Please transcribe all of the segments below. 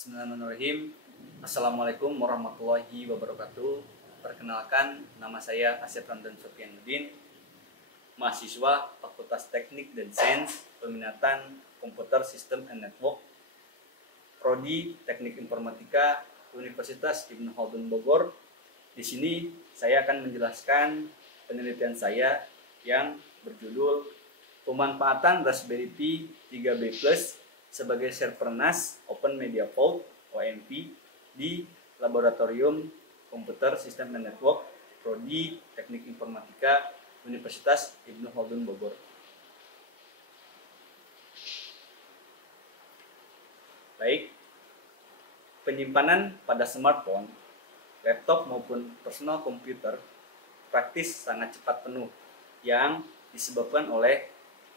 Bismillahirrahmanirrahim. Assalamualaikum warahmatullahi wabarakatuh. Perkenalkan, nama saya Asep Ramdan Sofyanuddin, mahasiswa Fakultas Teknik dan Sains, peminatan Komputer Sistem and Network, Prodi Teknik Informatika, Universitas Ibnu Khaldun Bogor. Di sini saya akan menjelaskan penelitian saya yang berjudul Pemanfaatan Raspberry Pi 3B Plus sebagai server NAS Open Media Fault (OMP) di Laboratorium Komputer Sistem dan Network Prodi Teknik Informatika Universitas Ibnu Khaldun Bogor. Baik, penyimpanan pada smartphone, laptop maupun personal komputer praktis sangat cepat penuh yang disebabkan oleh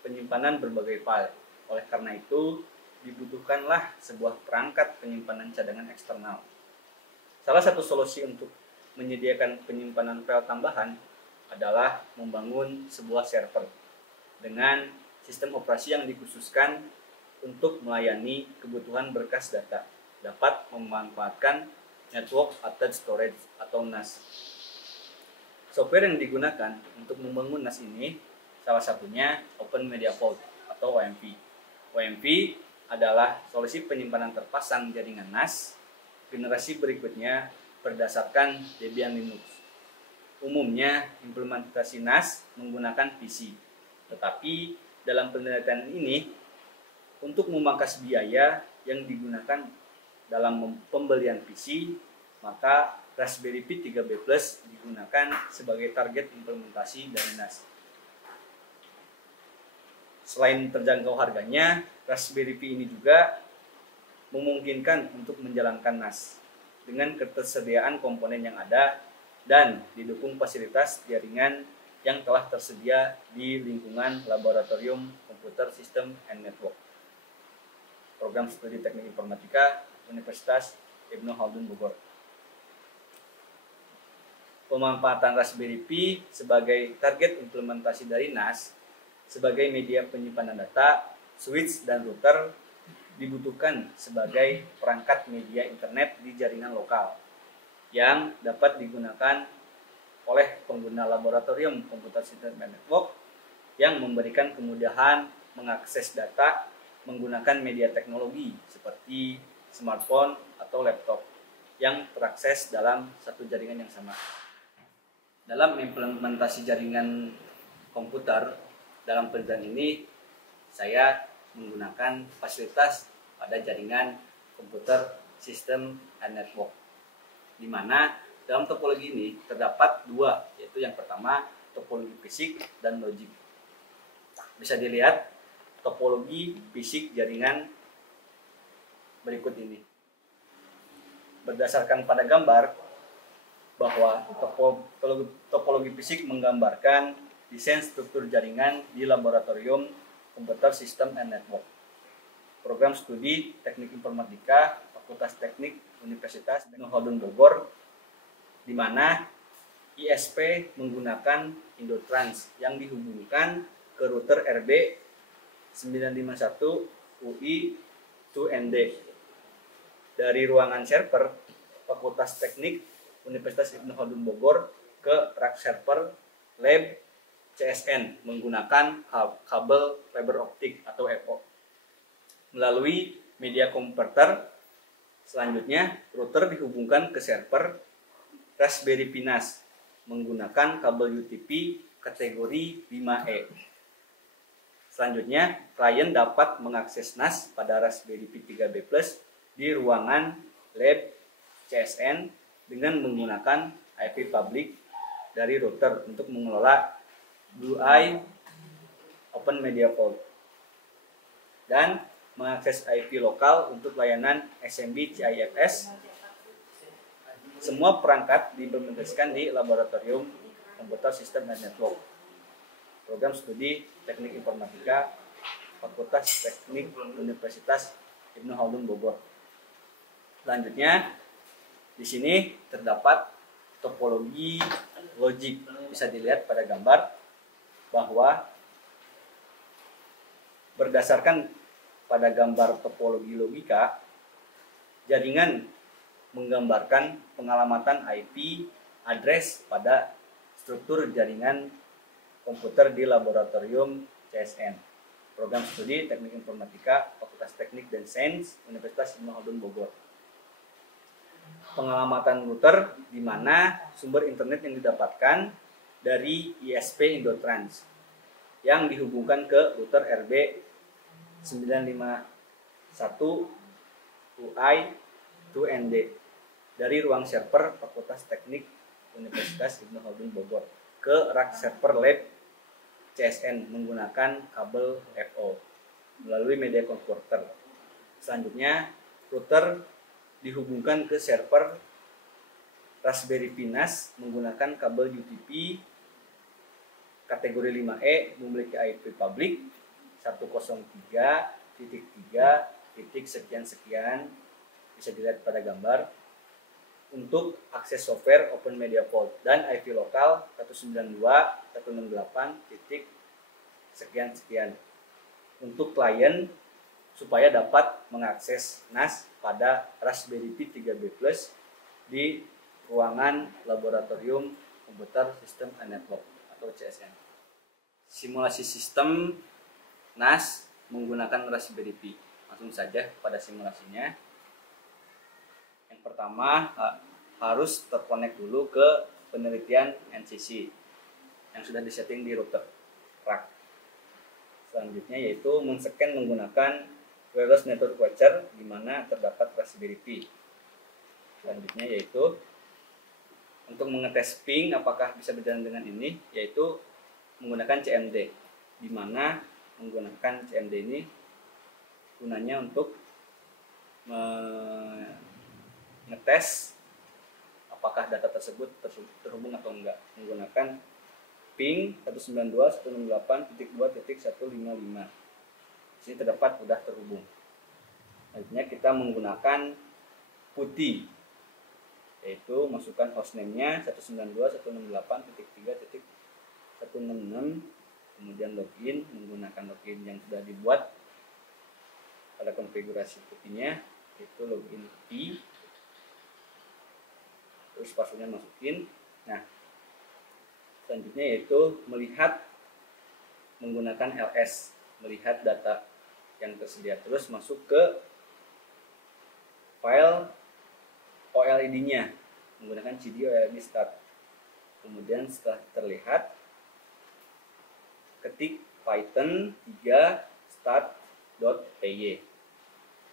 penyimpanan berbagai file. Oleh karena itu, dibutuhkanlah sebuah perangkat penyimpanan cadangan eksternal. Salah satu solusi untuk menyediakan penyimpanan file tambahan adalah membangun sebuah server dengan sistem operasi yang dikhususkan untuk melayani kebutuhan berkas data, dapat memanfaatkan Network Attached Storage atau NAS. Software yang digunakan untuk membangun NAS ini salah satunya Open Media Vault atau OMV. OMV adalah solusi penyimpanan terpasang jaringan NAS generasi berikutnya berdasarkan Debian Linux. Umumnya implementasi NAS menggunakan PC, tetapi dalam penelitian ini untuk memangkas biaya yang digunakan dalam pembelian PC, maka Raspberry Pi 3B Plus digunakan sebagai target implementasi dari NAS. Selain terjangkau harganya, Raspberry Pi ini juga memungkinkan untuk menjalankan NAS dengan ketersediaan komponen yang ada dan didukung fasilitas jaringan yang telah tersedia di lingkungan Laboratorium Komputer Sistem and Network, Program Studi Teknik Informatika, Universitas Ibnu Khaldun Bogor. Pemanfaatan Raspberry Pi sebagai target implementasi dari NAS sebagai media penyimpanan data, switch, dan router dibutuhkan sebagai perangkat media internet di jaringan lokal yang dapat digunakan oleh pengguna Laboratorium Komputer System and Network yang memberikan kemudahan mengakses data menggunakan media teknologi seperti smartphone atau laptop yang terakses dalam satu jaringan yang sama. Dalam implementasi jaringan komputer, dalam penelitian ini saya menggunakan fasilitas pada jaringan komputer sistem and network, di mana dalam topologi ini terdapat dua, yaitu yang pertama topologi fisik dan logik. Bisa dilihat topologi fisik jaringan berikut ini. Berdasarkan pada gambar bahwa topologi fisik menggambarkan desain struktur jaringan di Laboratorium Komputer Sistem and Network, Program Studi Teknik Informatika, Fakultas Teknik Universitas Ibnu Khaldun Bogor, di mana ISP menggunakan Indotrans yang dihubungkan ke router RB 951 UI 2ND dari ruangan server Fakultas Teknik Universitas Ibnu Khaldun Bogor ke rak server lab CSN menggunakan kabel fiber optik atau FO. Melalui media konverter, selanjutnya router dihubungkan ke server Raspberry Pi NAS menggunakan kabel UTP kategori 5E. Selanjutnya, klien dapat mengakses NAS pada Raspberry Pi 3B Plus di ruangan lab CSN dengan menggunakan IP public dari router untuk mengelola BlueEye Open Media Vault dan mengakses IP lokal untuk layanan SMB CIFS. Semua perangkat diimplementasikan di Laboratorium Komputer Sistem dan Network, Program Studi Teknik Informatika, Fakultas Teknik Universitas Ibnu Khaldun Bogor. Selanjutnya, di sini terdapat topologi logik. Bisa dilihat pada gambar bahwa berdasarkan pada gambar topologi logika, Jaringan menggambarkan pengalamatan IP address pada struktur jaringan komputer di laboratorium CSN, Program Studi Teknik Informatika, Fakultas Teknik dan Sains, Universitas Ibnu Khaldun Bogor. Pengalamatan router di mana sumber internet yang didapatkan dari ISP Indotrans yang dihubungkan ke router RB 951 UI 2ND dari ruang server Fakultas Teknik Universitas Ibnu Khaldun Bogor ke rak server lab CSN menggunakan kabel FO melalui media converter. Selanjutnya, router dihubungkan ke server Raspberry Pi NAS menggunakan kabel UTP kategori 5E memiliki IP publik 103.3.sekian-sekian, bisa dilihat pada gambar, untuk akses software Open Media Vault, dan IP lokal 192.168.sekian-sekian untuk klien supaya dapat mengakses NAS pada Raspberry Pi 3B Plus di ruangan Laboratorium Komputer System and Network atau CSN. Simulasi sistem NAS menggunakan Raspberry Pi. Langsung saja pada simulasinya. Yang pertama harus terkonek dulu ke penelitian NCC yang sudah disetting di router rack. Selanjutnya yaitu men-scan menggunakan wireless network watcher di mana terdapat Raspberry Pi. Selanjutnya yaitu untuk mengetes ping apakah bisa berjalan dengan ini, yaitu menggunakan CMD, di mana menggunakan CMD ini gunanya untuk ngetes apakah data tersebut terhubung atau enggak menggunakan ping 192.168.2.155. Di sini terdapat sudah terhubung. Selanjutnya kita menggunakan PuTTY, yaitu masukkan hostname-nya 192.168.3.166, kemudian login menggunakan login yang sudah dibuat pada konfigurasi PuTTY-nya, yaitu login Pi. Terus passwordnya masukin. Nah, selanjutnya yaitu melihat menggunakan LS, melihat data yang tersedia, terus masuk ke file OLED-nya menggunakan CD OLED start. Kemudian setelah terlihat, ketik python 3 start.py.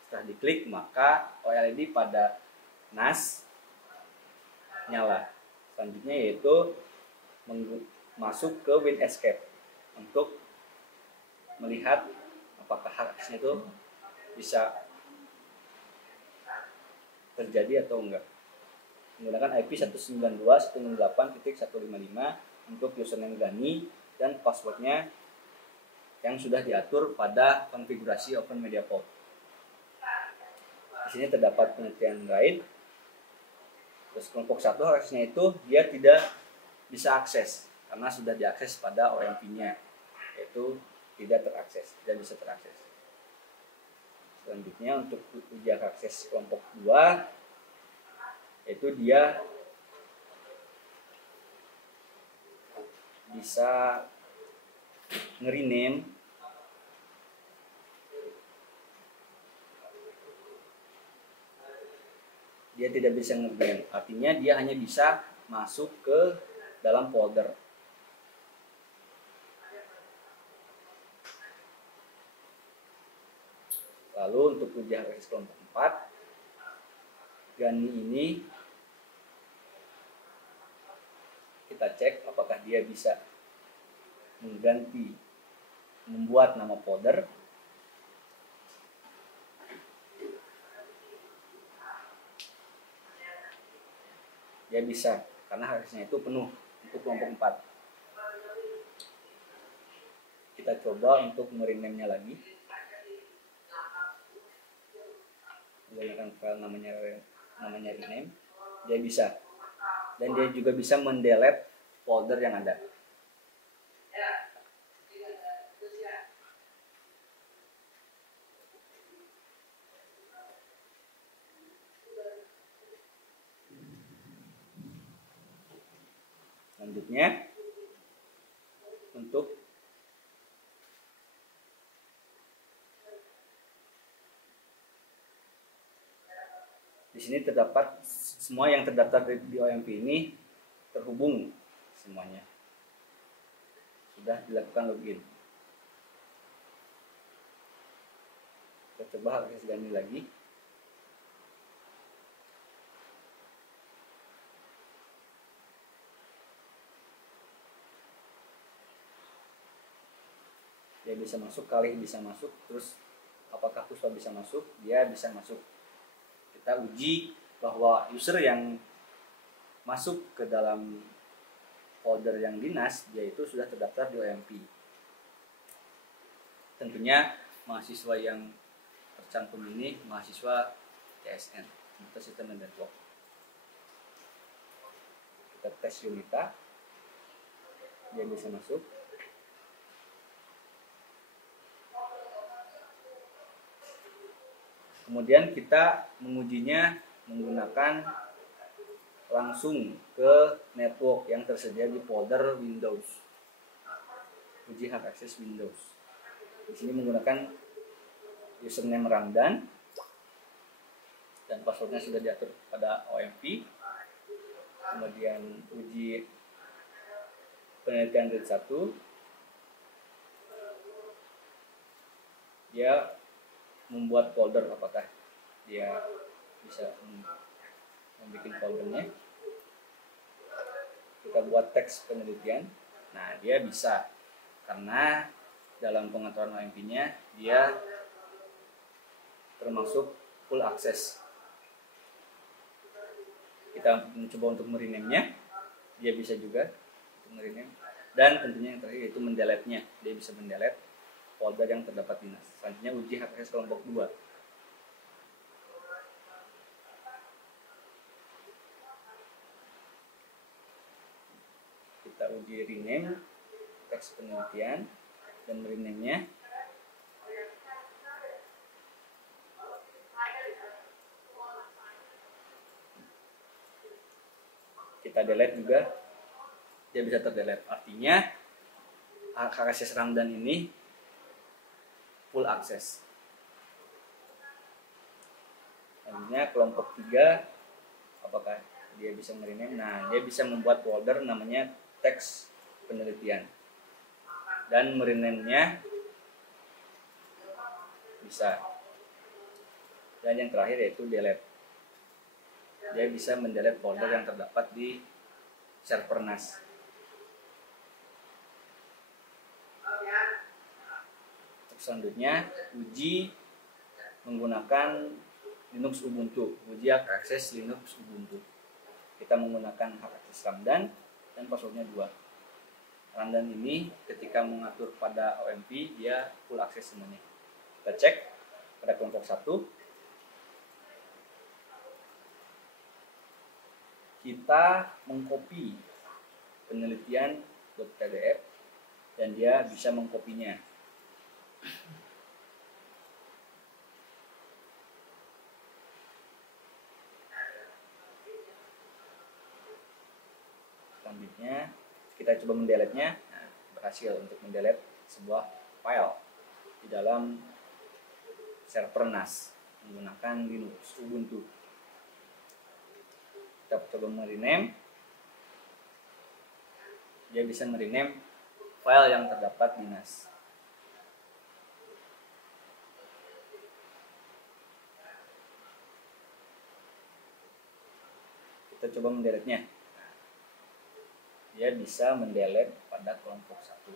Setelah diklik maka OLED pada NAS nyala. Selanjutnya yaitu masuk ke WinEscape untuk melihat apakah aksesnya itu bisa terjadi atau enggak. Menggunakan IP 192.168.155 untuk username Gani dan passwordnya yang sudah diatur pada konfigurasi Open Media Vault. Di sini terdapat penelitian guide. Terus kelompok 1 aksesnya itu dia tidak bisa akses karena sudah diakses pada OMP-nya, yaitu tidak terakses, tidak bisa terakses. Selanjutnya untuk uji akses kelompok 2, yaitu dia bisa nge-rename dia tidak bisa nge-rename, artinya dia hanya bisa masuk ke dalam folder. Lalu untuk uji akses kelompok 4, Gani ini kita cek apakah dia bisa membuat nama folder. Dia bisa, karena aksesnya itu penuh untuk kelompok 4. Kita coba untuk merename-nya lagi. Menggunakan file namanya rename, dia bisa. Dan dia juga bisa mendelete folder yang ada. Selanjutnya untuk di sini terdapat semua yang terdaftar di OMP ini terhubung semuanya. Sudah dilakukan login. Kita coba akses ganti lagi. Dia bisa masuk, Khalih bisa masuk, terus apakah Puspa bisa masuk? Dia bisa masuk. Kita uji bahwa user yang masuk ke dalam folder yang dinas, dia itu sudah terdaftar di OMP. Tentunya mahasiswa yang tercantum ini mahasiswa CSN, Komputer System and Network. Kita tes Yunita, dia bisa masuk. Kemudian kita mengujinya menggunakan langsung ke network yang tersedia di folder Windows. Uji hak akses Windows. Di sini menggunakan username Ramdan dan passwordnya sudah diatur pada OMP. Kemudian uji penelitian grade 1. Dia membuat folder, apakah dia bisa membuat foldernya. Kita buat teks penelitian. Nah, dia bisa karena dalam pengaturan OMP-nya dia termasuk full access. Kita mencoba untuk merename-nya. Dia bisa juga untuk merename. Dan tentunya yang terakhir yaitu mendelete-nya. Dia bisa mendelete folder yang terdapat dinas. Selanjutnya uji hak akses kelompok 2. Kita uji rename teks penelitian dan merename-nya. Kita delete juga, dia bisa terdelete. Artinya hak akses Ramdan ini full akses. Selanjutnya kelompok 3, apakah dia bisa merename? Nah, dia bisa membuat folder namanya teks penelitian dan merename-nya bisa. Dan yang terakhir yaitu delete. Dia bisa mendelete folder yang terdapat di server NAS. Selanjutnya uji menggunakan Linux Ubuntu, uji hak akses Linux Ubuntu. Kita menggunakan hak akses Ramdan dan passwordnya 2. Ramdan ini ketika mengatur pada OMP dia full akses semuanya. Kita cek pada kelompok 1. Kita mengcopy penelitian .pdf dan dia bisa mengkopinya. Selanjutnya kita coba mendelete-nya. Nah, berhasil untuk mendelete sebuah file di dalam server NAS menggunakan Linux Ubuntu. Kita coba merename. Dia bisa merename file yang terdapat di NAS. Kita coba mendelete-nya. Dia bisa mendelete pada kelompok 1.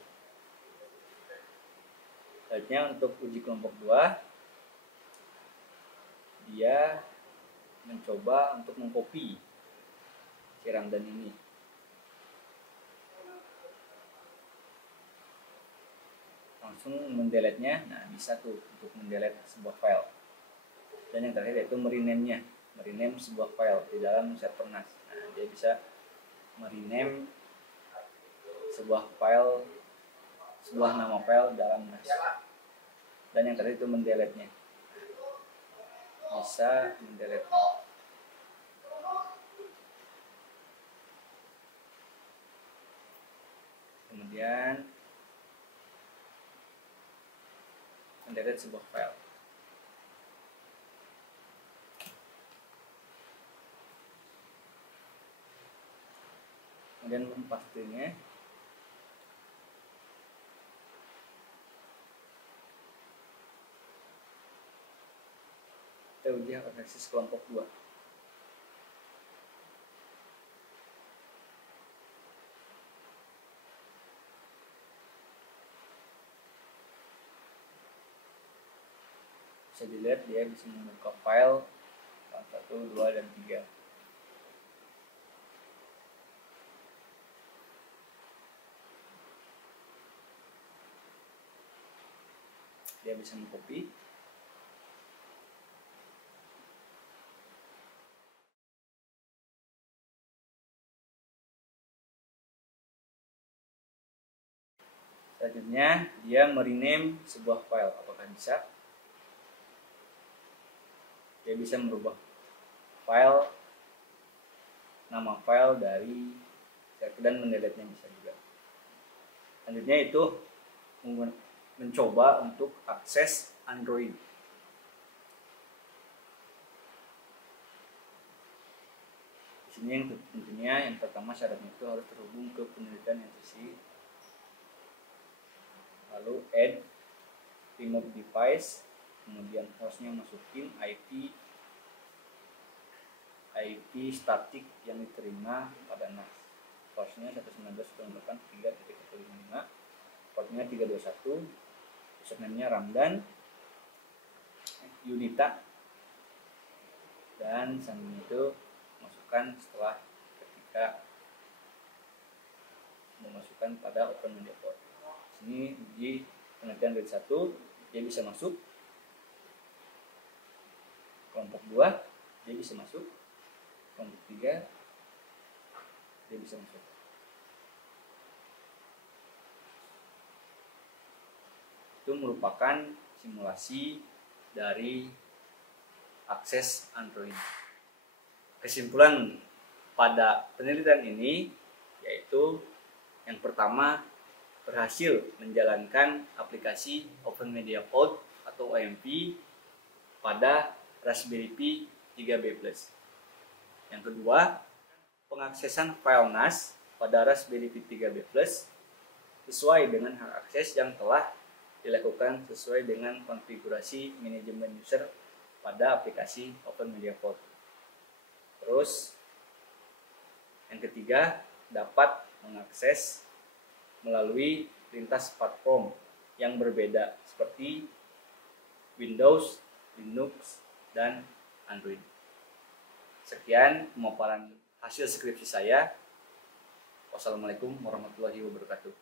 Selanjutnya untuk uji kelompok 2, dia mencoba untuk mengcopy si Ramdan ini. Langsung mendelete-nya. Nah, bisa tuh untuk mendelete sebuah file. Dan yang terakhir yaitu merename-nya. Merename sebuah file di dalam server NAS. Nah, dia bisa merename sebuah file, sebuah nama file dalam NAS. Dan yang terakhir itu mendelete-nya. Bisa mendelete. kemudian mendelete sebuah file. Kemudian pastinya kita uji hak akses kelompok 2. Bisa dilihat dia bisa membuka file 1, 2, dan 3. Dia bisa mengcopy. Selanjutnya dia merename sebuah file. Apakah bisa? Dia bisa merubah file, nama file dari dan mendelete-nya bisa juga. Selanjutnya itu mencoba untuk akses Android. Di sini yang tentunya yang pertama syaratnya itu harus terhubung ke penelitian entity, lalu add remote device, kemudian hostnya masukin IP statik yang diterima pada NAS. Hostnya 192.168.3.155, portnya 321, username-nya Ramdan, Yunita, dan selanjutnya itu masukkan setelah ketika memasukkan pada Open Media Port. Sini di penelitian dari 1 dia bisa masuk, kelompok 2 dia bisa masuk, kelompok 3 dia bisa masuk. Itu merupakan simulasi dari akses Android. Kesimpulan pada penelitian ini yaitu yang pertama, berhasil menjalankan aplikasi Open Media Code atau OMP pada Raspberry Pi 3B+. Yang kedua, pengaksesan file NAS pada Raspberry Pi 3B+ sesuai dengan hak akses yang telah dilakukan sesuai dengan konfigurasi manajemen user pada aplikasi Open Media Code. Terus, yang ketiga, dapat mengakses melalui lintas platform yang berbeda seperti Windows, Linux, dan Android. Sekian pemaparan hasil skripsi saya. Wassalamualaikum warahmatullahi wabarakatuh.